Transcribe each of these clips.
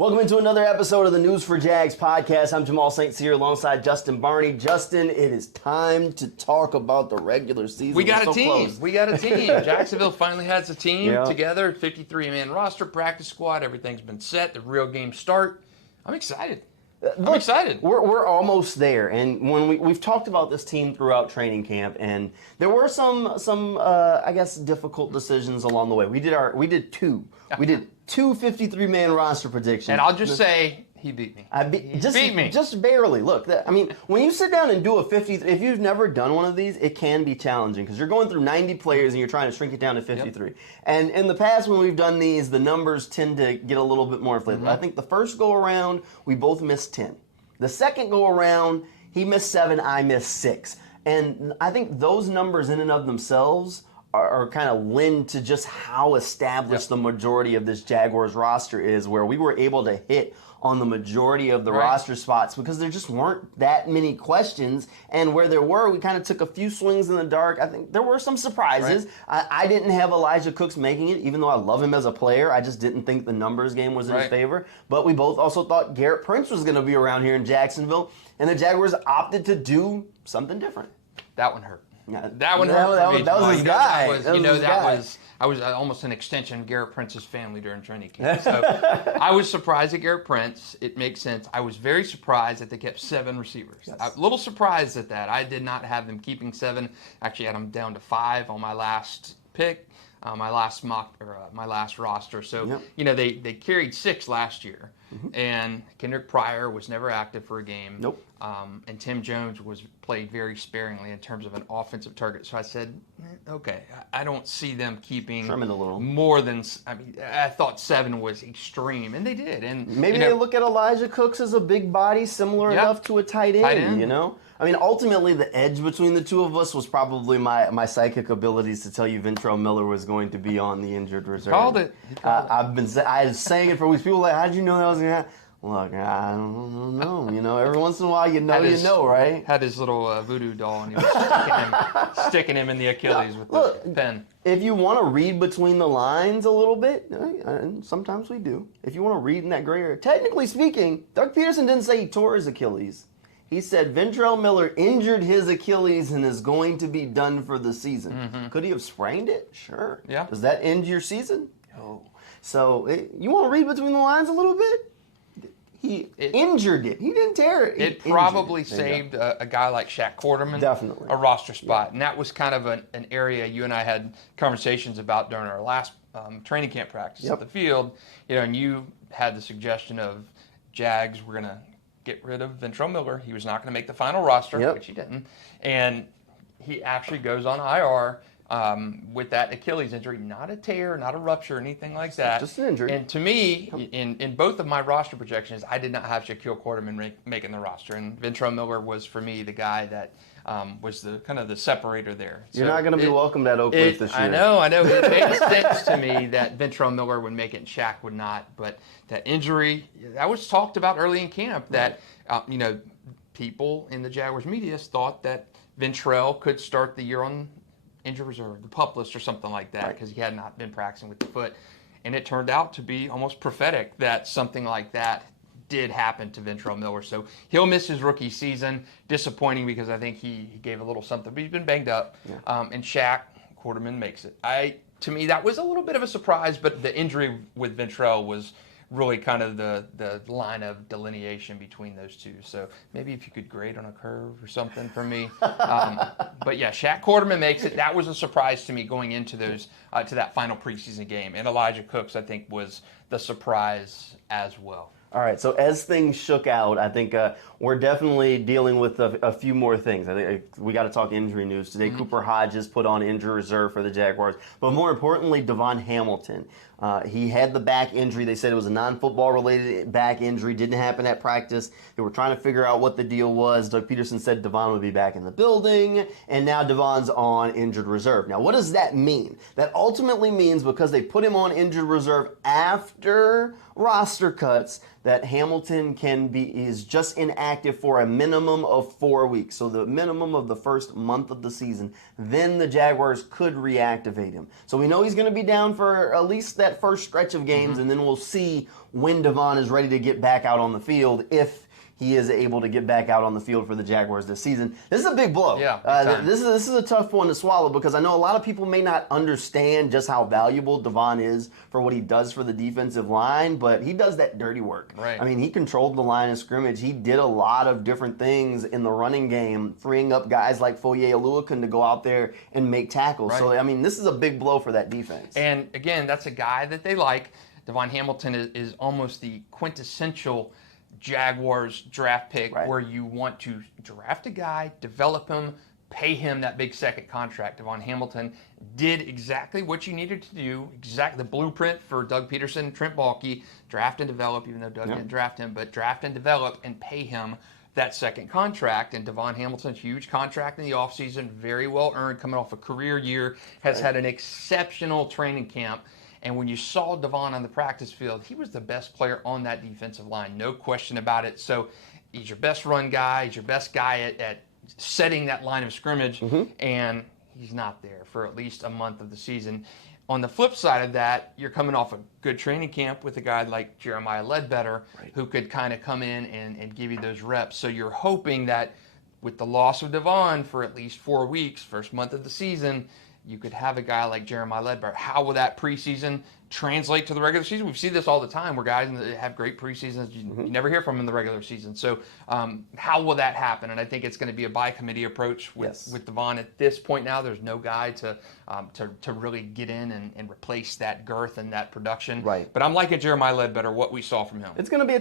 Welcome into another episode of the News4JAGs podcast. I'm Jamal St here alongside Justin Barney. Justin, it is time to talk about the regular season. We got a team. Close. We got a team. Jacksonville finally has a team together, 53-man roster, practice squad. Everything's been set. The real games start. I'm excited. I'm excited. We're almost there, and when we've talked about this team throughout training camp, and there were some I guess difficult decisions along the way. We did two 53-man roster predictions, and I'll just say he beat me. Beat me just barely. Look, when you sit down and do a 53, if you've never done one of these, it can be challenging because you're going through 90 players and you're trying to shrink it down to 53. Yep. And in the past, when we've done these, the numbers tend to get a little bit more inflated. I think the first go around, we both missed 10. The second go around, he missed 7, I missed 6. And I think those numbers in and of themselves are kind of lend to just how established the majority of this Jaguars roster is, where we were able to hit on the majority of the roster spots because there just weren't that many questions, and where there were, we kind of took a few swings in the dark. I think there were some surprises. I didn't have Elijah Cooks making it, even though I love him as a player. I just didn't think the numbers game was in his favor. But we both also thought Garrett Prince was going to be around here in Jacksonville, and the Jaguars opted to do something different. That one hurt. That one hurt for me. That was his guy. I was almost an extension of Garrett Prince's family during training camp. So I was surprised at Garrett Prince. It makes sense. I was very surprised that they kept 7 receivers. Yes. I'm a little surprised at that. I did not have them keeping 7. Actually, had them down to 5 on my last pick, my last my last roster. So they carried 6 last year, and Kendrick Pryor was never active for a game. Nope. And Tim Jones played very sparingly in terms of an offensive target. So I said, okay, I don't see them keeping more than. I thought 7 was extreme, and they did. And maybe they look at Elijah Cooks as a big body, similar enough to a tight end. You know, ultimately the edge between the two of us was probably my psychic abilities to tell you Ventrell Miller was going to be on the injured reserve. Called it. I was saying it for weeks. People were like, how'd you know that was going to happen? Look, I don't know. Every once in a while, you know, right? Had his little voodoo doll, and he was sticking him in the Achilles with the pen. If you want to read between the lines a little bit, and sometimes we do, if you want to read in that gray area, technically speaking, Doug Peterson didn't say he tore his Achilles. He said Ventrell Miller injured his Achilles and is going to be done for the season. Could he have sprained it? Sure. Yeah. Does that end your season? No. So you want to read between the lines a little bit? He injured it. He didn't tear it. It probably saved a guy like Shaq Quarterman a roster spot. And that was kind of an area you and I had conversations about during our last training camp practice at the field. And you had the suggestion of Jags were going to get rid of Ventrell Miller. He was not going to make the final roster, which he didn't. And he actually goes on IR with that Achilles injury, not a tear, not a rupture, anything like that. Just an injury. And to me, in both of my roster projections, I did not have Shaquille Quarterman making the roster. And Ventrell Miller was, for me, the guy that was the kind of the separator there. You're not going to be welcomed at Oakland this year. I know. It made sense to me that Ventrell Miller would make it and Shaq would not. But that injury, that was talked about early in camp, that people in the Jaguars media thought that Ventrell could start the year on injured reserve, the PUP list or something like that, because he had not been practicing with the foot. And it turned out to be almost prophetic that something like that did happen to Ventrell Miller. So he'll miss his rookie season. Disappointing because I think he gave a little something, but he's been banged up. And Shaq Quarterman makes it. To me, that was a little bit of a surprise, but the injury with Ventrell was really kind of the line of delineation between those two. So maybe if you could grade on a curve or something for me. But yeah, Shaq Quarterman makes it. That was a surprise to me going into those to that final preseason game. And Elijah Cooks, I think, was the surprise as well. All right, so as things shook out, I think we're definitely dealing with a few more things. I think we got to talk injury news today. Cooper Hodges put on injury reserve for the Jaguars, but more importantly, DaVon Hamilton. He had the back injury. They said it was a non-football related back injury. Didn't happen at practice. They were trying to figure out what the deal was. Doug Peterson said DaVon would be back in the building, and now DaVon's on injured reserve. Now, what does that mean? That ultimately means because they put him on injured reserve after roster cuts, that Hamilton is just inactive for a minimum of 4 weeks. So the minimum of the first month of the season. Then the Jaguars could reactivate him. So we know he's going to be down for at least that that first stretch of games, and then we'll see when DaVon is ready to get back out on the field, if he is able to get back out on the field for the Jaguars this season. This is a big blow. Yeah, this is a tough one to swallow, because I know a lot of people may not understand just how valuable DaVon is for what he does for the defensive line, but he does that dirty work. Right. I mean, he controlled the line of scrimmage. He did a lot of different things in the running game, freeing up guys like Foye Oluokun to go out there and make tackles. Right. So, I mean, this is a big blow for that defense. And again, that's a guy that they like. DaVon Hamilton is almost the quintessential Jaguars draft pick, right, where you want to draft a guy, develop him, pay him that big second contract. DaVon Hamilton did exactly what you needed to do, exactly the blueprint for Doug Peterson and Trent Baalke: draft and develop, even though Doug didn't draft him, but draft and develop and pay him that second contract. And DaVon Hamilton, huge contract in the offseason, very well earned, coming off a career year, has had an exceptional training camp. And when you saw DaVon on the practice field, he was the best player on that defensive line, no question about it. So he's your best run guy, he's your best guy at setting that line of scrimmage, and he's not there for at least a month of the season. On the flip side of that, you're coming off a good training camp with a guy like Jeremiah Ledbetter, who could kind of come in and give you those reps. So you're hoping that with the loss of DaVon for at least 4 weeks, first month of the season, you could have a guy like Jeremiah Ledbetter. How will that preseason translate to the regular season? We see this all the time where guys have great preseasons, you never hear from them in the regular season. So how will that happen? And I think it's going to be a by-committee approach with DaVon at this point now. There's no guy to really get in and replace that girth and that production. Right. But I'm liking Jeremiah Ledbetter, what we saw from him. It's going to be a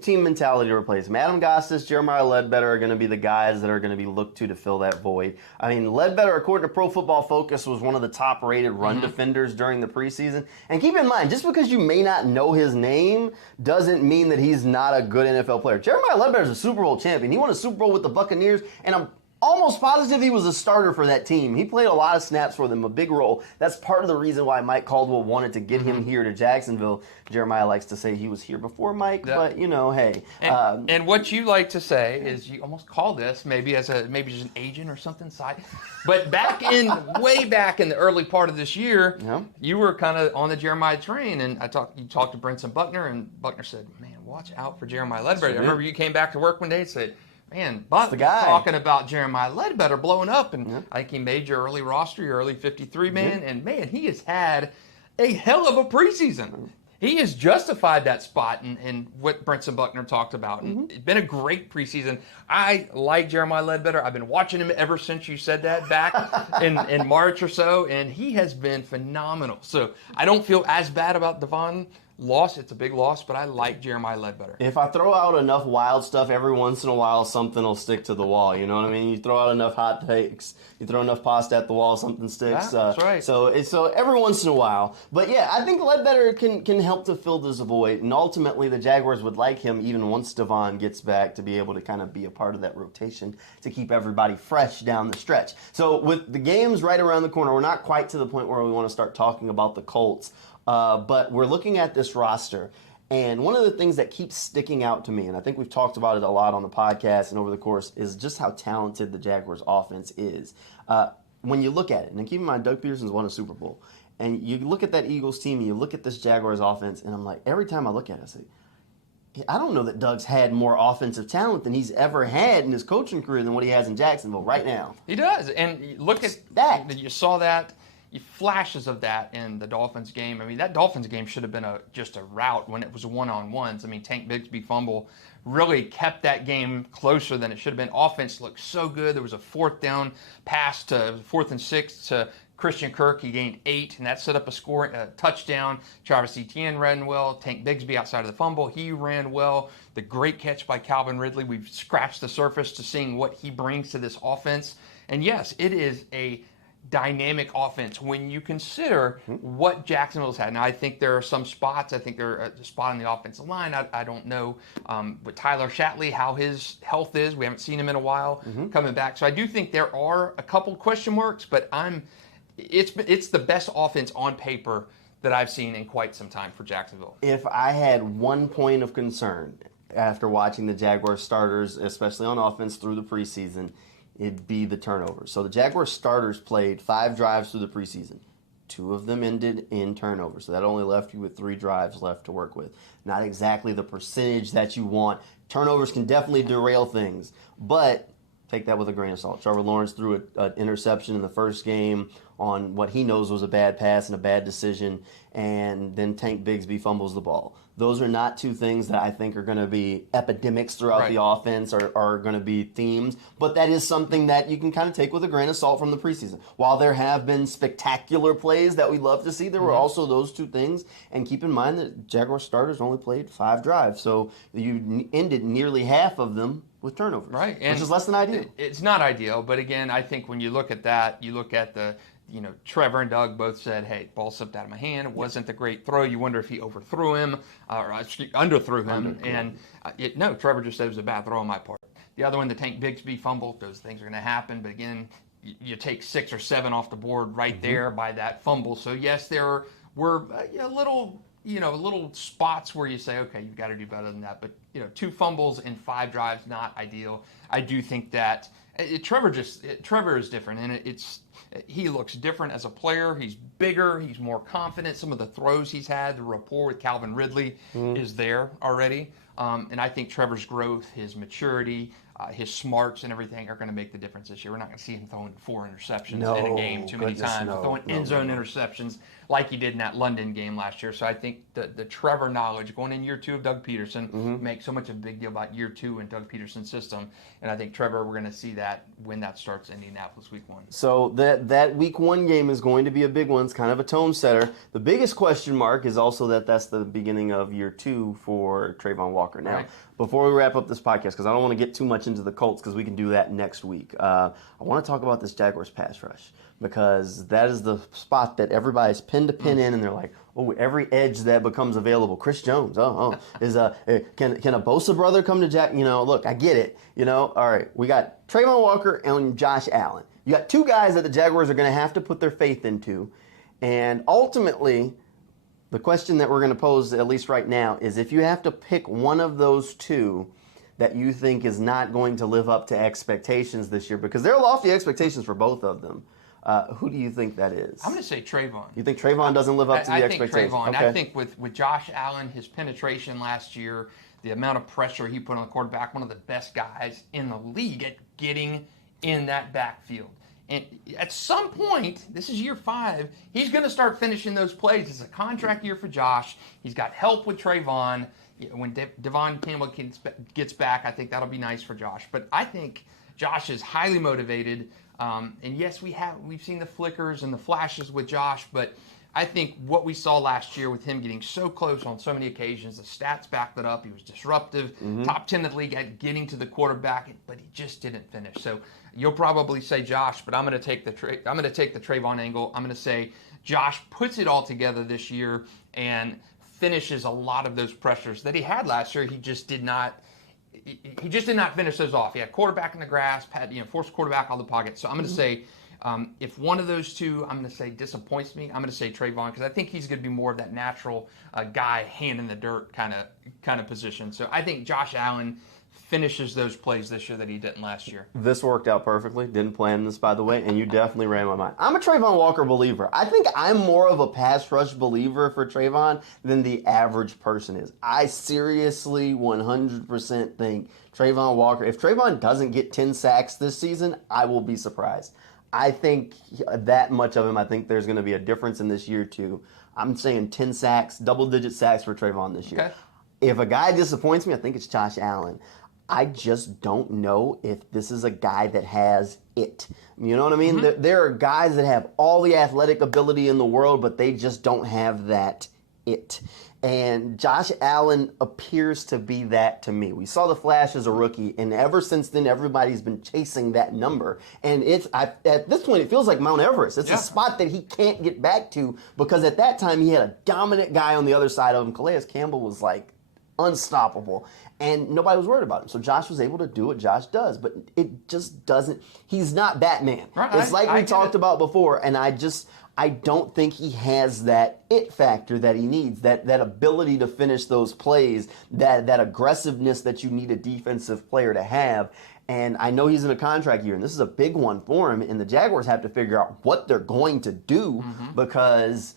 team mentality to replace him. Adam Gostis, Jeremiah Ledbetter are going to be the guys that are going to be looked to fill that void. I mean, Ledbetter, according to Pro Football Focus, was one of the top-rated run defenders during the preseason. And keep in mind, just because you may not know his name doesn't mean that he's not a good NFL player. Jeremiah Ledbetter is a Super Bowl champion. He won a Super Bowl with the Buccaneers, and I'm almost positive he was a starter for that team. He played a lot of snaps for them, a big role. That's part of the reason why Mike Caldwell wanted to get him here to Jacksonville. Jeremiah likes to say he was here before Mike, but, you know, hey. And what you like to say is, you almost call this maybe just an agent or something side. But way back in the early part of this year, you were kind of on the Jeremiah train, and you talked to Brinson Buckner, and Buckner said, man, watch out for Jeremiah Ledbetter. I remember you came back to work one day and said, man, Buck talking about Jeremiah Ledbetter blowing up, and I think he made your early roster, your early 53 man, and man, he has had a hell of a preseason. He has justified that spot and what Brinson Buckner talked about. And it's been a great preseason. I like Jeremiah Ledbetter. I've been watching him ever since you said that back in March or so, and he has been phenomenal. So I don't feel as bad about DaVon. Loss, it's a big loss, but I like Jeremiah Ledbetter. If I throw out enough wild stuff, every once in a while something will stick to the wall. You know what I mean? You throw out enough hot takes, you throw enough pasta at the wall, something sticks. Yeah, that's right. So every once in a while. But yeah, I think Ledbetter can help to fill this void, and ultimately the Jaguars would like him even once DaVon gets back to be able to kind of be a part of that rotation to keep everybody fresh down the stretch. So with the games right around the corner, we're not quite to the point where we want to start talking about the Colts. But we're looking at this roster, and one of the things that keeps sticking out to me, and I think we've talked about it a lot on the podcast and over the course, is just how talented the Jaguars' offense is. When you look at it, and keep in mind, Doug Peterson's won a Super Bowl, and you look at that Eagles team, and you look at this Jaguars' offense, and I'm like, every time I look at it, I say, I don't know that Doug's had more offensive talent than he's ever had in his coaching career than what he has in Jacksonville right now. He does, and look at that. You saw that. Flashes of that in the Dolphins game. I mean, that Dolphins game should have been just a rout when it was one-on-ones. I mean, Tank Bigsby fumble really kept that game closer than it should have been. Offense looked so good. There was a 4th down pass to 4th and 6 to Christian Kirk. He gained 8, and that set up a touchdown. Travis Etienne ran well. Tank Bigsby outside of the fumble, he ran well. The great catch by Calvin Ridley. We've scratched the surface to seeing what he brings to this offense. And yes, it is a dynamic offense when you consider what Jacksonville's had. Now, I think there are some spots. I think there are a spot on the offensive line. I don't know with Tyler Shatley how his health is. We haven't seen him in a while coming back. So I do think there are a couple question marks, but it's the best offense on paper that I've seen in quite some time for Jacksonville. If I had one point of concern after watching the Jaguars starters, especially on offense through the preseason, it'd be the turnovers. So the Jaguars starters played 5 drives through the preseason. 2 of them ended in turnovers. So that only left you with 3 drives left to work with. Not exactly the percentage that you want. Turnovers can definitely derail things, but take that with a grain of salt. Trevor Lawrence threw an interception in the first game on what he knows was a bad pass and a bad decision, and then Tank Bigsby fumbles the ball. Those are not 2 things that I think are going to be epidemics throughout the offense or are going to be themes, but that is something that you can kind of take with a grain of salt from the preseason. While there have been spectacular plays that we love to see, there were also those 2 things, and keep in mind that Jaguar starters only played 5 drives, so you ended nearly half of them with turnovers, right? And which is less than ideal. It's not ideal, but again, I think when you look at that, you look at the, Trevor and Doug both said, hey, ball slipped out of my hand. It wasn't a great throw. You wonder if he overthrew him or underthrew him. No, Trevor just said it was a bad throw on my part. The other one, the Tank Bigsby fumble, those things are going to happen. But again, you take 6 or 7 off the board right there by that fumble. So yes, there were little spots where you say, okay, you've got to do better than that. But 2 fumbles in 5 drives, not ideal. I do think that Trevor is different, and he looks different as a player. He's bigger, he's more confident. Some of the throws he's had, the rapport with Calvin Ridley is there already. And I think Trevor's growth, his maturity, his smarts and everything are going to make the difference this year. We're not going to see him throwing 4 interceptions in a game too many times, throwing end zone interceptions like he did in that London game last year. So I think the Trevor knowledge going in year 2 of Doug Peterson makes so much a big deal about year 2 in Doug Peterson's system. And I think Trevor, we're going to see that when that starts in Indianapolis week 1. So that week 1 game is going to be a big one. It's kind of a tone setter. The biggest question mark is also that's the beginning of year 2 for Travon Walker. Now, before we wrap up this podcast, because I don't want to get too much into the Colts because we can do that next week, I want to talk about this Jaguars pass rush because that is the spot that everybody's pinned a pin in, and they're like, oh, every edge that becomes available. Chris Jones, can a Bosa brother come to Jack? Look, I get it. All right, we got Travon Walker and Josh Allen. You got 2 guys that the Jaguars are going to have to put their faith into, and ultimately, the question that we're going to pose, at least right now, is if you have to pick one of those 2 that you think is not going to live up to expectations this year, because there are lofty expectations for both of them, who do you think that is? I'm going to say Travon. You think Travon doesn't live up to the expectations? I think Travon. Okay. I think with Josh Allen, his penetration last year, the amount of pressure he put on the quarterback, one of the best guys in the league at getting in that backfield. And at some point, this is year 5, he's going to start finishing those plays. It's a contract year for Josh. He's got help with Travon. When DaVon Hamilton gets back, I think that'll be nice for Josh. But I think Josh is highly motivated. And yes, we've seen the flickers and the flashes with Josh, but I think what we saw last year with him getting so close on so many occasions, the stats backed it up. He was disruptive, top 10 in the league at getting to the quarterback, but he just didn't finish. So you'll probably say Josh, but I'm going to take the Travon angle. I'm going to say Josh puts it all together this year and finishes a lot of those pressures that he had last year. He just did not finish those off. He had quarterback in the grasp, forced quarterback out of the pocket. So I'm going to say, if one of those 2, I'm going to say disappoints me, I'm going to say Travon, because I think he's going to be more of that natural guy, hand in the dirt kind of position. So I think Josh Allen finishes those plays this year that he didn't last year. This worked out perfectly. Didn't plan this, by the way, and you definitely ran my mind. I'm a Travon Walker believer. I think I'm more of a pass rush believer for Travon than the average person is. I seriously 100% think Travon Walker, if Travon doesn't get 10 sacks this season, I will be surprised. I think that much of him, I think there's going to be a difference in this year, too. I'm saying 10 sacks, double-digit sacks for Travon this year. Okay. If a guy disappoints me, I think it's Josh Allen. I just don't know if this is a guy that has it. You know what I mean? There are guys that have all the athletic ability in the world, but they just don't have that it. And Josh Allen appears to be that to me. We saw the flash as a rookie, and ever since then, everybody's been chasing that number. And at this point, it feels like Mount Everest. It's a spot that he can't get back to because at that time, he had a dominant guy on the other side of him. Calais Campbell was like unstoppable, and nobody was worried about him. So Josh was able to do what Josh does, but it just doesn't. He's not Batman. Right, it's like we talked about before, and I don't think he has that it factor that he needs, that ability to finish those plays, that aggressiveness that you need a defensive player to have. And I know he's in a contract year, and this is a big one for him. And the Jaguars have to figure out what they're going to do because,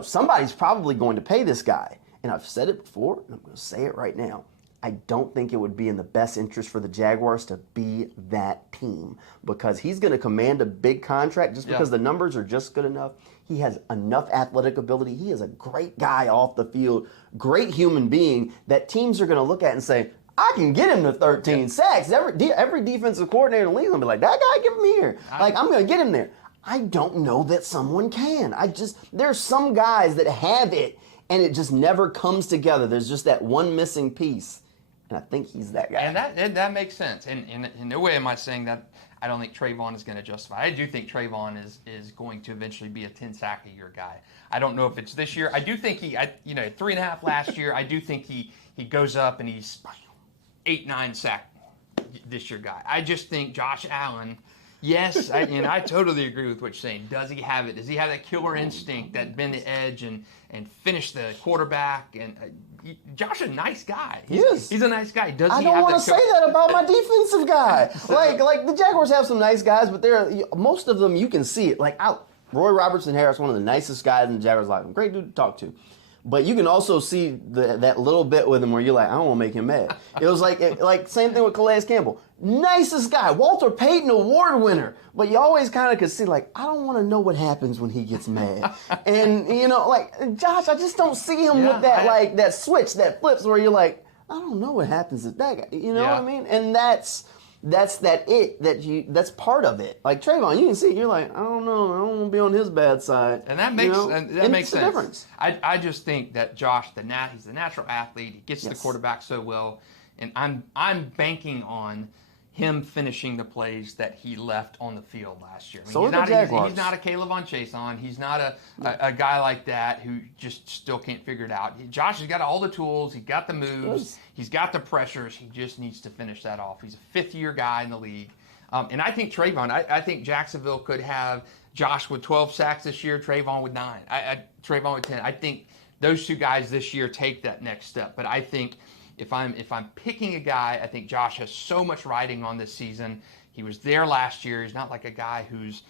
somebody's probably going to pay this guy. And I've said it before, and I'm going to say it right now. I don't think it would be in the best interest for the Jaguars to be that team because he's going to command a big contract just because the numbers are just good enough. He has enough athletic ability. He is a great guy off the field, great human being that teams are going to look at and say, I can get him to 13 sacks. Every defensive coordinator in the league is going to be like, that guy, give him here. I'm going to get him there. I don't know that someone can. There's some guys that have it, and it just never comes together. There's just that one missing piece. And I think he's that guy. And that makes sense. And in no way am I saying that I don't think Travon is going to justify. I do think Travon is going to eventually be a 10-sack-a-year guy. I don't know if it's this year. I do think 3.5 last year. I do think he goes up and he's 8-9 sack this year guy. I just think Josh Allen, yes, and I totally agree with what you're saying. Does he have it? Does he have that killer instinct, that bend the edge and finish the quarterback? And Josh is a nice guy. He's a nice guy. I don't want to say that about my defensive guy. like the Jaguars have some nice guys, but most of them you can see it. Roy Robertson Harris, one of the nicest guys in the Jaguars locker room. Great dude to talk to. But you can also see that little bit with him where you're like, I don't want to make him mad. It was like same thing with Calais Campbell. Nicest guy, Walter Payton Award winner. But you always kind of could see, I don't want to know what happens when he gets mad. And, Josh, I just don't see him with that, that switch, that flips where you're like, I don't know what happens if that guy, what I mean? And that's part of it. Like Travon, you can see it, you're like, I don't know, I don't want to be on his bad side. And that makes sense. Difference. I just think that Josh, he's the natural athlete. He gets the quarterback so well, and I'm banking on him finishing the plays that he left on the field last year. I mean, he's not a Caleb on Chason. He's not a guy like that who just still can't figure it out. Josh has got all the tools. He's got the moves. He's got the pressures. He just needs to finish that off. He's a fifth-year guy in the league. And I think Travon, I think Jacksonville could have Josh with 12 sacks this year, Travon with 9. Travon with 10. I think those two guys this year take that next step. But I think if I'm picking a guy, I think Josh has so much riding on this season. He was there last year. He's not like a guy who's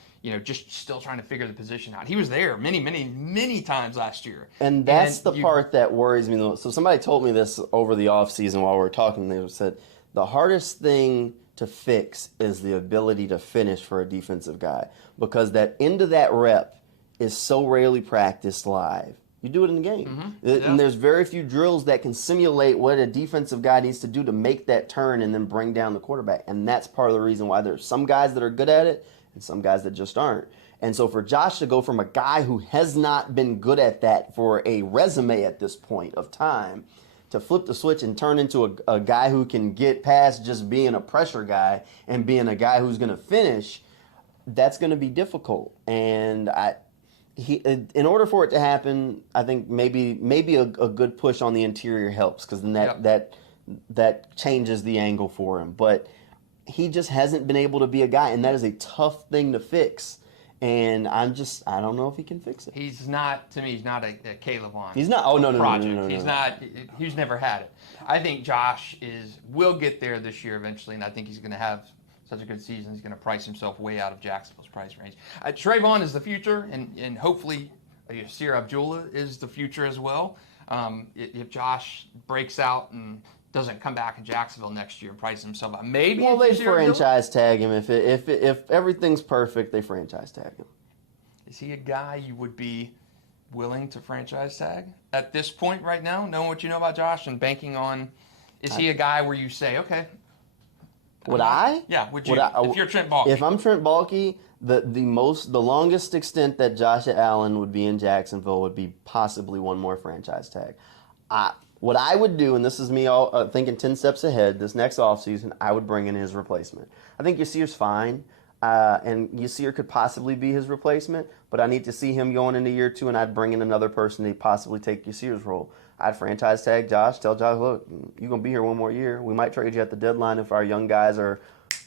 just still trying to figure the position out. He was there many, many, many times last year. And that's the part that worries me the most. So somebody told me this over the offseason while we were talking. They said the hardest thing to fix is the ability to finish for a defensive guy because that end of that rep is so rarely practiced live. You do it in the game. And there's very few drills that can simulate what a defensive guy needs to do to make that turn and then bring down the quarterback. And that's part of the reason why there's some guys that are good at it and some guys that just aren't. And so for Josh to go from a guy who has not been good at that for a resume at this point of time to flip the switch and turn into a guy who can get past just being a pressure guy and being a guy who's going to finish, that's going to be difficult. And in order for it to happen, I think maybe a good push on the interior helps because then that changes the angle for him. But he just hasn't been able to be a guy, and that is a tough thing to fix. And I don't know if he can fix it. He's not a Caleb on. He's not. Oh no. He's not. He's never had it. I think Josh will get there this year eventually, and I think he's going to have such a good season. He's going to price himself way out of Jacksonville's price range. Travon is the future, and hopefully Cyr Abdullah is the future as well. If Josh breaks out and doesn't come back in Jacksonville next year and price himself out, maybe. Well, they franchise tag him if everything's perfect. They franchise tag him. Is he a guy you would be willing to franchise tag at this point right now, knowing what you know about Josh and banking on? Is he a guy where you say, okay? Would I? Yeah, would you? If you're Trent Baalke. If I'm Trent Baalke, the longest extent that Josh Allen would be in Jacksonville would be possibly one more franchise tag. What I would do, and this is me all thinking 10 steps ahead, this next offseason, I would bring in his replacement. I think Yasir's fine, and Yasir could possibly be his replacement, but I need to see him going into year 2, and I'd bring in another person to possibly take Yasir's role. I'd franchise tag Josh, tell Josh, look, you're going to be here one more year. We might trade you at the deadline if our young guys are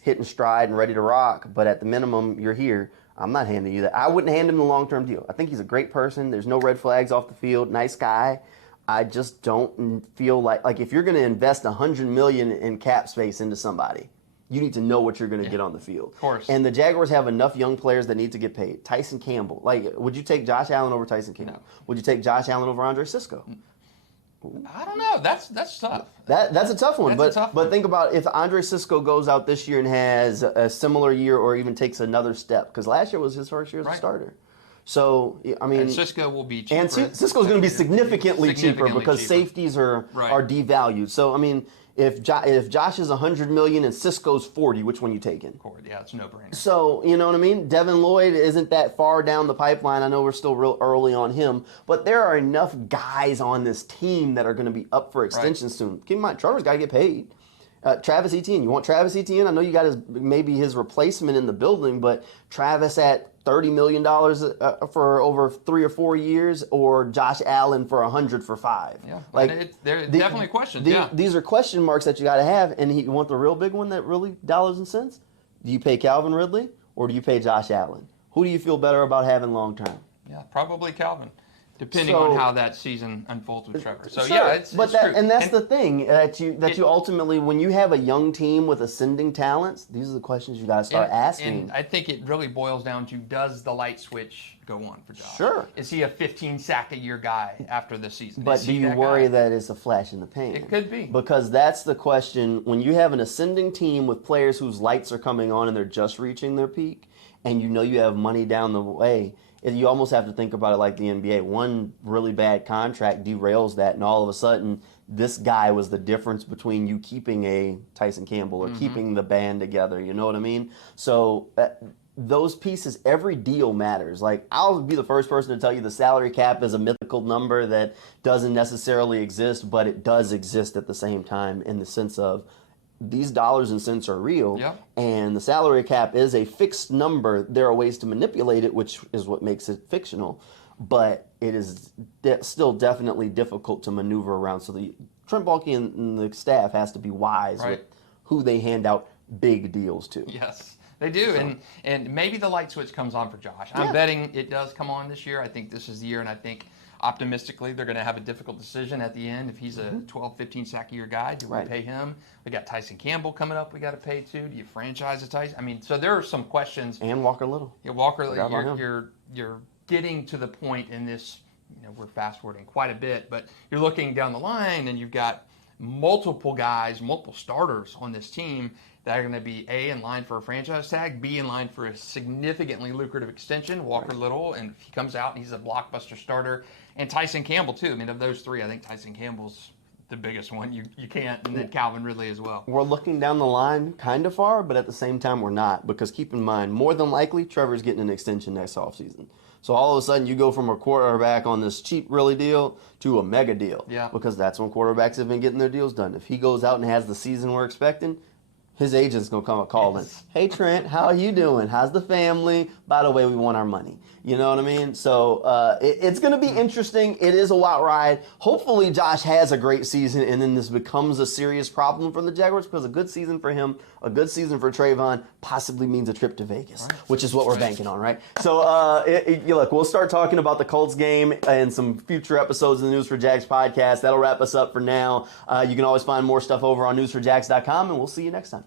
hitting stride and ready to rock, but at the minimum, you're here. I'm not handing you that. I wouldn't hand him the long-term deal. I think he's a great person. There's no red flags off the field. Nice guy. I just don't feel like if you're going to invest $100 million in cap space into somebody, You need to know what you're going to get on the field. Of course. And the Jaguars have enough young players that need to get paid. Tyson Campbell. Like, would you take Josh Allen over Tyson Campbell? No. Would you take Josh Allen over Andre Cisco? I don't know. That's tough. That's a tough one. That's a tough one. But think about if Andre Cisco goes out this year and has a similar year or even takes another step. Because last year was his first year as a starter. So, I mean. And Cisco will be cheaper. And Cisco's going to be significantly cheaper because safeties are devalued. So, I mean, if Josh is $100 million and Cisco's $40, which one you taking? Yeah, it's a no-brainer. So, you know what I mean? Devin Lloyd isn't that far down the pipeline. I know we're still real early on him, but there are enough guys on this team that are going to be up for extension soon. Keep in mind, Trevor's got to get paid. Travis Etienne, you want Travis Etienne? I know you got maybe his replacement in the building, but Travis at $30 million for over 3 or 4 years, or Josh Allen for $100 for 5. Yeah, like there are definitely questions. These are question marks that you got to have, and you want the real big one that really dollars and cents? Do you pay Calvin Ridley or do you pay Josh Allen? Who do you feel better about having long term? Yeah, probably Calvin. Depending on how that season unfolds with Trevor. So yeah, it's true. And that's the thing that you ultimately, when you have a young team with ascending talents, these are the questions you got to start asking. And I think it really boils down to, does the light switch go on for Josh? Sure. Is he a 15 sack a year guy after the season? But do you worry that it's a flash in the pan? It could be. Because that's the question. When you have an ascending team with players whose lights are coming on and they're just reaching their peak, and you know you have money down the way, you almost have to think about it like the NBA. One really bad contract derails that, and all of a sudden, this guy was the difference between you keeping a Tyson Campbell or keeping the band together. You know what I mean? So those pieces, every deal matters. Like, I'll be the first person to tell you the salary cap is a mythical number that doesn't necessarily exist, but it does exist at the same time in the sense of these dollars and cents are real, and the salary cap is a fixed number. There are ways to manipulate it, which is what makes it fictional, but it is still definitely difficult to maneuver around. So the Trent Baalke and the staff has to be wise with who they hand out big deals to. Yes, they do, so. And maybe the light switch comes on for Josh. I'm betting it does come on this year. I think this is the year, and I think optimistically they're going to have a difficult decision at the end. If he's a 12, 15 sack a year guy, do we pay him? We got Tyson Campbell coming up we got to pay too. Do you franchise a Tyson? I mean, so there are some questions. And Walker Little. Yeah, you're getting to the point in this, we're fast forwarding quite a bit, but you're looking down the line and you've got multiple guys, multiple starters on this team that are going to be A, in line for a franchise tag, B, in line for a significantly lucrative extension, Walker Little, and if he comes out and he's a blockbuster starter, and Tyson Campbell too. I mean, of those three, I think Tyson Campbell's the biggest one. You can't, and then Calvin Ridley as well. We're looking down the line kind of far, but at the same time we're not, because keep in mind, more than likely, Trevor's getting an extension next offseason. So all of a sudden you go from a quarterback on this cheap really deal to a mega deal. Yeah. Because that's when quarterbacks have been getting their deals done. If he goes out and has the season we're expecting, his agent's going to come calling. Hey, Trent, how are you doing? How's the family? By the way, we want our money. You know what I mean? So it's going to be interesting. It is a wild ride. Hopefully Josh has a great season and then this becomes a serious problem for the Jaguars, because a good season for him, a good season for Travon possibly means a trip to Vegas, which is what we're banking on, right? So look, we'll start talking about the Colts game in some future episodes of the News4JAGs podcast. That'll wrap us up for now. You can always find more stuff over on News4JAGs.com, and we'll see you next time.